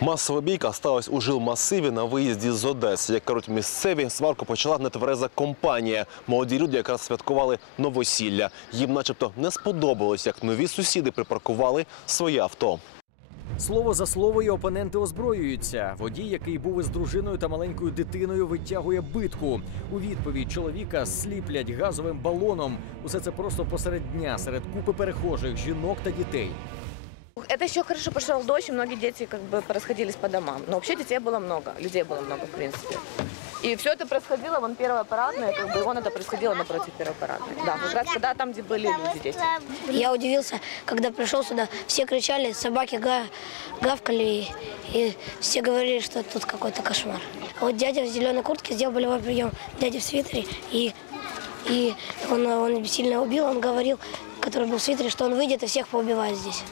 Масова бійка сталася у жилмасиві на виїзді з Одеси. Як кажуть місцеві, сварку почала нетвереза компанія. Молоді люди якраз святкували новосілля. Їм начебто не сподобалось, як нові сусіди припаркували своє авто. Слово за слово і опоненти озброюються. Водій, який був із дружиною та маленькою дитиною, витягує битку. У відповідь чоловіка сліплять газовим балоном. Усе це просто посеред дня, серед купи перехожих, жінок та дітей. Это еще хорошо пошел дождь, и многие дети как бы расходились по домам. Но вообще детей было много, людей было много, в принципе. И все это происходило, вон первая парадная, как бы, и вон это происходило напротив первой парадной. Да, как раз когда там, где были люди, дети. Я удивился, когда пришел сюда, все кричали, собаки га- гавкали, и все говорили, что тут какой-то кошмар. А Вот дядя в зеленой куртке сделал болевой прием, дядя в свитере, и, и он, он сильно убил, он говорил, который был в свитере, что он выйдет и всех поубивает здесь.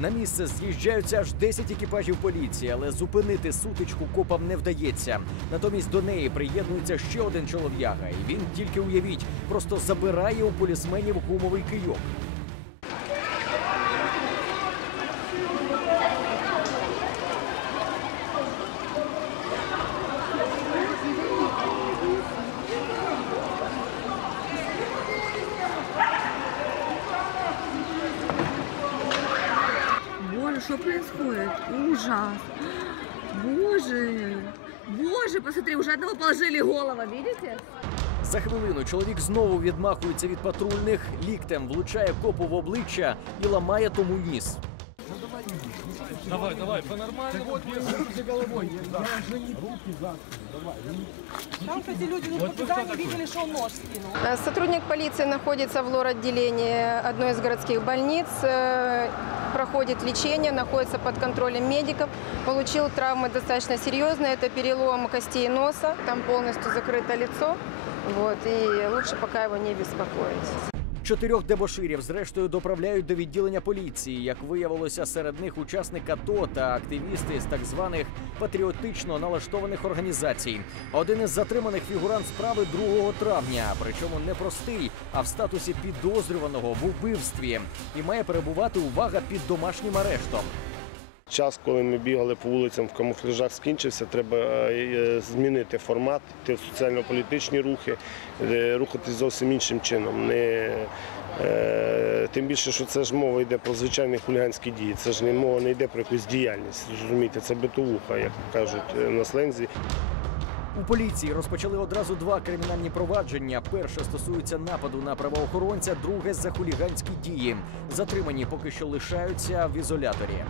На місце з'їжджаються аж 10 екіпажів поліції, але зупинити сутичку копам не вдається. Натомість до неї приєднується ще один чолов'яга, і він тільки уявіть, просто забирає у полісменів гумовий кийок. Что происходит? Ужас. Боже. Боже, посмотри, уже одного положили голову, видите? За хвилину чоловік знову відмахується від патрульних, ліктем влучає копу в обличчя і ламає тому ніс. Давай, давай, по нормальному за Э, Сотрудник полиции находится в лор-отделении одной из городских больниц, э, проходит лечение, находится под контролем медиков, получил травмы достаточно серьезные, это перелом костей носа, там полностью закрыто лицо, вот, и лучше пока его не беспокоить. Чотирьох дебоширів зрештою доправляють до відділення поліції. Як виявилося, серед них учасник АТО та активісти з так званих патріотично налаштованих організацій. Один із затриманих фігурант справи 2 травня, причому не простий, а в статусі підозрюваного в убивстві, і має перебувати увага під домашнім арештом. Час, коли ми бігали по вулицям в камуфляжах, скінчився. Треба е, е, змінити формат, йти в соціально-політичні рухи, е, рухатись зовсім іншим чином. Не, е, тим більше, що це ж мова йде про звичайні хуліганські дії. Це ж не мова не йде про якусь діяльність. Зрозумієте, це битовуха, як кажуть на слензі. У поліції розпочали одразу два кримінальні провадження. Перше стосується нападу на правоохоронця, друге за хуліганські дії. Затримані поки що лишаються в ізоляторі.